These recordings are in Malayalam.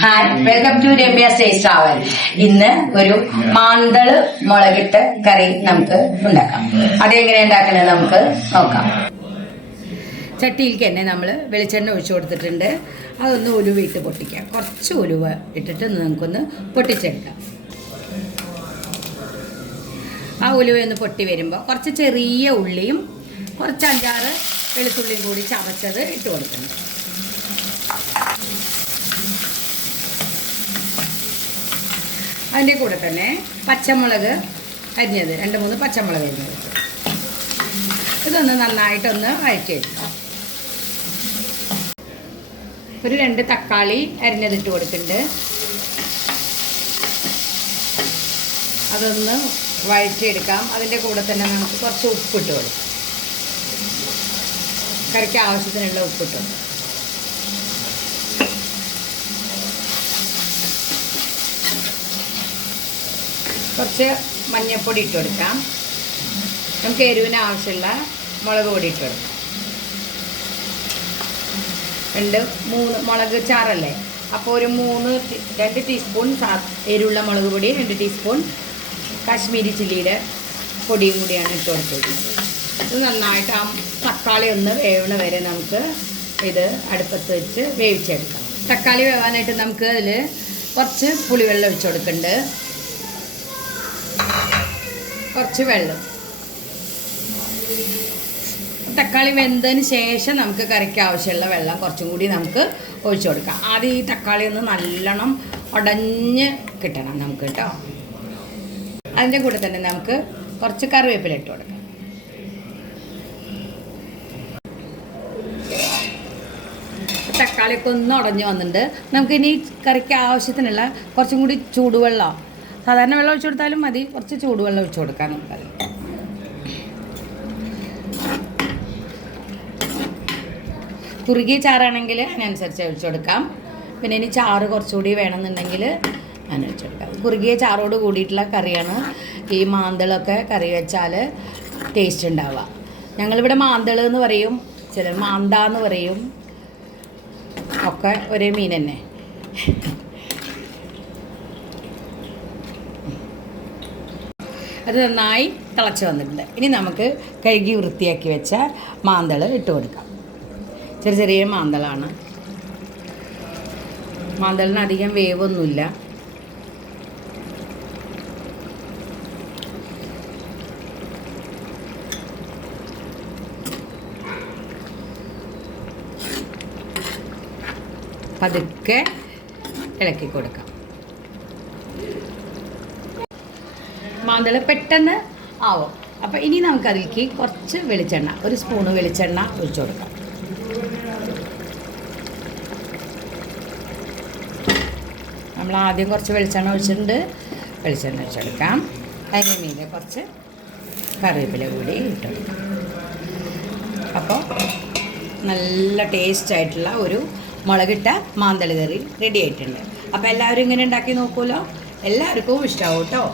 Hi, welcome to Ramya stays travel. ഇന്ന് ഒരു മാന്തള് മുളകിട്ട് കറി നമുക്ക് ഉണ്ടാക്കാം. അതെങ്ങനെ ഉണ്ടാക്കുന്നത് നമുക്ക് നോക്കാം. ചട്ടിയിലേക്ക് തന്നെ നമ്മൾ വെളിച്ചെണ്ണ ഒഴിച്ചു കൊടുത്തിട്ടുണ്ട്. അതൊന്ന് ഉലുവ ഇട്ട് പൊട്ടിക്കാം. കുറച്ച് ഉലുവ ഇട്ടിട്ട് നമുക്കൊന്ന് പൊട്ടിച്ചെടുക്കാം. ആ ഉലുവ ഒന്ന് പൊട്ടി വരുമ്പോൾ കുറച്ച് ചെറിയ ഉള്ളിയും കുറച്ച് 5-6 വെളുത്തുള്ളിയും കൂടി ചതച്ചത് ഇട്ട് കൊടുക്കണം. അതിൻ്റെ കൂടെ തന്നെ പച്ചമുളക് അരിഞ്ഞത് 2-3 പച്ചമുളക് അരിഞ്ഞത് ഇതൊന്ന് നന്നായിട്ടൊന്ന് വഴറ്റിയെടുക്കാം. ഒരു 2 തക്കാളി അരിഞ്ഞതിട്ട് കൊടുക്കുന്നുണ്ട്. അതൊന്ന് വഴറ്റിയെടുക്കാം. അതിൻ്റെ കൂടെ തന്നെ നമുക്ക് കുറച്ച് ഉപ്പിട്ട് കൊടുക്കാം. കറിക്ക് ആവശ്യത്തിനുള്ള ഉപ്പിട്ട് കുറച്ച് മഞ്ഞൾപ്പൊടി ഇട്ട് കൊടുക്കാം. നമുക്ക് എരിവിന് ആവശ്യമുള്ള മുളക് പൊടി ഇട്ട് കൊടുക്കാം. 2-3 മുളക് ചാറല്ലേ, അപ്പോൾ ഒരു 2 ടീസ്പൂൺ എരിവുള്ള മുളക് പൊടി, 2 ടീസ്പൂൺ കാശ്മീരി ചില്ലിയുടെ പൊടിയും കൂടിയാണ് ഇട്ട് കൊടുത്തിരിക്കുന്നത്. ഇത് നന്നായിട്ട് ആ തക്കാളി ഒന്ന് വേവണ വരെ നമുക്ക് ഇത് അടുപ്പത്ത് വെച്ച് വേവിച്ചെടുക്കാം. തക്കാളി വേവാനായിട്ട് നമുക്ക് അതിൽ കുറച്ച് പുളിവെള്ളം ഒഴിച്ച് കൊടുക്കുന്നുണ്ട്. കുറച്ച് വെള്ളം. തക്കാളി വെന്തതിന് ശേഷം നമുക്ക് കറിക്ക് ആവശ്യമുള്ള വെള്ളം കുറച്ചും കൂടി നമുക്ക് ഒഴിച്ചു കൊടുക്കാം. ആദ്യം ഈ തക്കാളി ഒന്ന് നല്ലോണം ഉടഞ്ഞ് കിട്ടണം നമുക്ക് കേട്ടോ. അതിൻ്റെ കൂടെ തന്നെ നമുക്ക് കുറച്ച് കറിവേപ്പില ഇട്ട് കൊടുക്കാം. തക്കാളിയൊക്കെ ഒന്ന് ഉടഞ്ഞ് വന്നിട്ടുണ്ട്. നമുക്കിനി കറിക്ക് ആവശ്യത്തിനുള്ള കുറച്ചും കൂടി ചൂടുവെള്ളം, സാധാരണ വെള്ളം ഒഴിച്ചു കൊടുത്താലും മതി, കുറച്ച് ചൂടുവെള്ളം ഒഴിച്ചു കൊടുക്കാം നമുക്കത്. കുറുകിയ ചാറാണെങ്കിൽ അതിനനുസരിച്ച് ഒഴിച്ചു കൊടുക്കാം. പിന്നെ ഇനി ചാറ് കുറച്ചുകൂടി വേണമെന്നുണ്ടെങ്കിൽ അങ്ങനെ ഒഴിച്ചു കൊടുക്കാം. കുറുകിയ ചാറോട് കൂടിയിട്ടുള്ള കറിയാണ് ഈ മാന്തളൊക്കെ കറി വെച്ചാൽ ടേസ്റ്റ് ഉണ്ടാവുക. ഞങ്ങളിവിടെ മാന്തൾ എന്ന് പറയും, ചില മാന്ത എന്ന് പറയും, ഒക്കെ ഒരേ മീൻ തന്നെ. അത് നന്നായി തിളച്ച് വന്നിട്ടുണ്ട്. ഇനി നമുക്ക് കഴുകി വൃത്തിയാക്കി വെച്ച മാന്തൾ ഇട്ട് കൊടുക്കാം. ചെറിയ മാന്തളാണ്. മാന്തളിന് അധികം വേവൊന്നുമില്ല. പതുക്കെ ഇളക്കി കൊടുക്കാം. മാന്തൾ പെട്ടെന്ന് ആവും. അപ്പോൾ ഇനി നമുക്കതിലേക്ക് കുറച്ച് വെളിച്ചെണ്ണ, 1 സ്പൂണ് വെളിച്ചെണ്ണ ഒഴിച്ചു കൊടുക്കാം. നമ്മൾ ആദ്യം കുറച്ച് വെളിച്ചെണ്ണ ഒഴിച്ചിട്ടുണ്ട്. വെളിച്ചെണ്ണ ഒഴിച്ചെടുക്കാം. അതിന് മീതെ കുറച്ച് കറിവേപ്പില കൂടി ഇട്ട് കൊടുക്കാം. അപ്പോൾ നല്ല ടേസ്റ്റായിട്ടുള്ള ഒരു മുളകിട്ട മാന്തൾ കറി റെഡി ആയിട്ടുണ്ട്. അപ്പോൾ എല്ലാവരും ഇങ്ങനെ ഉണ്ടാക്കി നോക്കുമല്ലോ. എല്ലാവർക്കും ഇഷ്ടമാവും കേട്ടോ.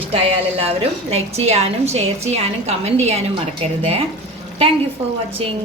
ഇഷ്ടമായാൽ എല്ലാവരും ലൈക്ക് ചെയ്യാനും ഷെയർ ചെയ്യാനും കമൻറ്റ് ചെയ്യാനും മറക്കരുത്. Thank you for watching.